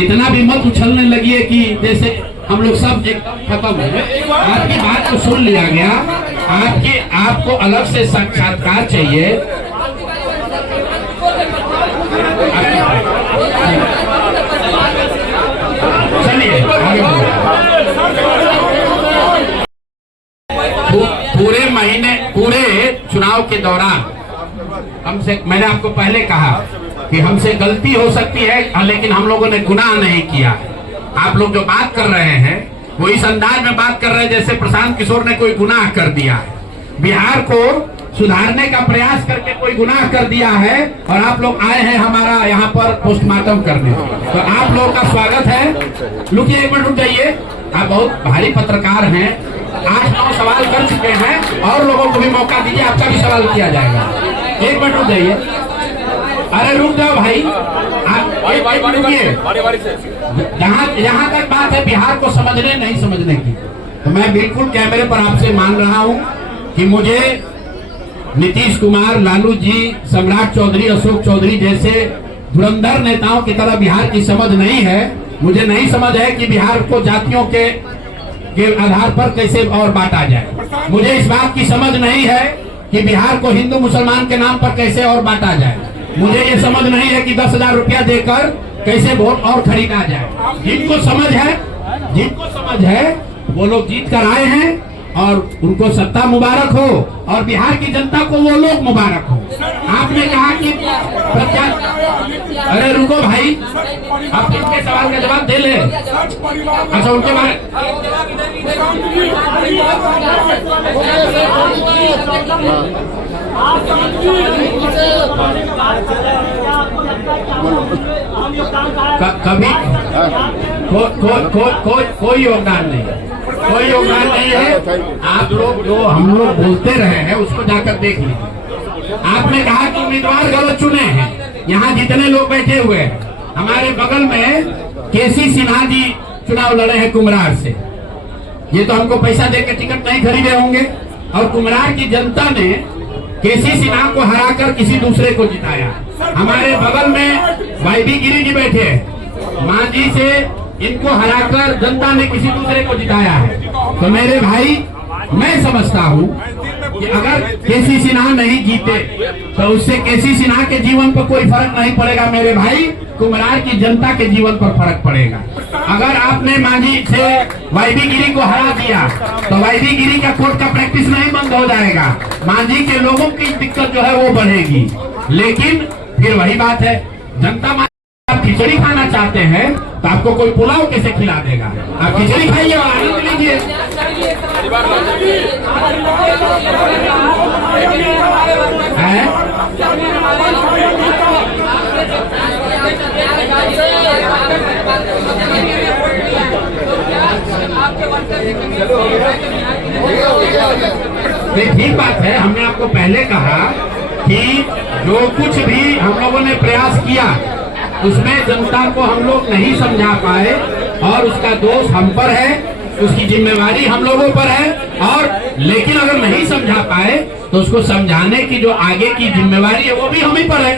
इतना भी मत उछलने लगी है कि जैसे हम लोग सब एकदम खत्म हो गए। आपकी बात को सुन लिया गया। आपको अलग से साक्षात्कार चाहिए। चलिए आगे पूरे चुनाव के दौरान मैंने आपको पहले कहा कि हमसे गलती हो सकती है, लेकिन हम लोगों ने गुनाह नहीं किया। आप लोग जो बात कर रहे हैं वो इस अंदाज में बात कर रहे हैं जैसे प्रशांत किशोर ने कोई गुनाह कर दिया है, बिहार को सुधारने का प्रयास करके कोई गुनाह कर दिया है, और आप लोग आए हैं हमारा यहाँ पर पोस्टमार्टम करने। तो आप लोगों का स्वागत है। रुकिए एक मिनट रुक जाइए। आप बहुत भारी पत्रकार हैं, 8-9 सवाल कर चुके हैं, और लोगों को भी मौका दीजिए, आपका भी सवाल किया जाएगा। एक मिनट रुक जाइए। अरे रुक जाओ भाई, जहाँ तक बात है बिहार को समझने नहीं समझने की, तो मैं बिल्कुल कैमरे पर आपसे मान रहा हूँ कि मुझे नीतीश कुमार, लालू जी, सम्राट चौधरी, अशोक चौधरी जैसे धुरंधर नेताओं की तरह बिहार की समझ नहीं है। मुझे नहीं समझ है कि बिहार को जातियों के आधार पर कैसे और बांटा जाए। मुझे इस बात की समझ नहीं है कि बिहार को हिंदू मुसलमान के नाम पर कैसे और बांटा जाए। मुझे ये समझ नहीं है कि 10,000 रुपया देकर कैसे वोट और खरीदा जाए। जिनको समझ है वो लोग जीत कर आए हैं, और उनको सत्ता मुबारक हो, और बिहार की जनता को वो लोग मुबारक हो। आपने कहा कि अरे रुको भाई, आप इनके सवाल का जवाब दे ले। अच्छा उनके बारे कभी कोई योगदान नहीं, कोई योगदान नहीं है। आप लोग जो हम लोग बोलते रहे हैं उसको जाकर देख लीजिए। आपने कहा कि उम्मीदवार गलत चुने हैं। यहाँ जितने लोग बैठे हुए हैं, हमारे बगल में केसी सिन्हा जी चुनाव लड़े हैं कुम्हरार से। ये तो हमको पैसा देकर टिकट नहीं खरीदे होंगे, और कुम्हरार की जनता ने केसी सिन्हा को हराकर किसी दूसरे को जिताया। हमारे बगल में वाईबी गिरी जी बैठे हैं, मांझी से इनको हराकर जनता ने किसी दूसरे को जिताया है। तो मेरे भाई, मैं समझता हूँ कि अगर केसी सिन्हा नहीं जीते तो उससे केसी सिन्हा के जीवन पर कोई फर्क नहीं पड़ेगा मेरे भाई, कुम्हरार की जनता के जीवन पर फर्क पड़ेगा। अगर आपने मांझी से वाईबी गिरी को हरा दिया तो वाईबी गिरी का कोर्ट का प्रैक्टिस नहीं बंद हो जाएगा, मांझी के लोगों की दिक्कत जो है वो बढ़ेगी। लेकिन फिर वही बात है, जनता आप खिचड़ी खाना चाहते हैं तो आपको कोई पुलाव कैसे खिला देगा? आप खिचड़ी खाइए और आनंद लीजिए। ठीक बात है। हमने आपको पहले कहा कि जो कुछ भी हम लोगों ने प्रयास किया उसमें जनता को हम लोग नहीं समझा पाए, और उसका दोष हम पर है, उसकी जिम्मेवारी हम लोगों पर है। और लेकिन अगर नहीं समझा पाए तो उसको समझाने की जो आगे की जिम्मेवारी है वो भी हम ही पर है।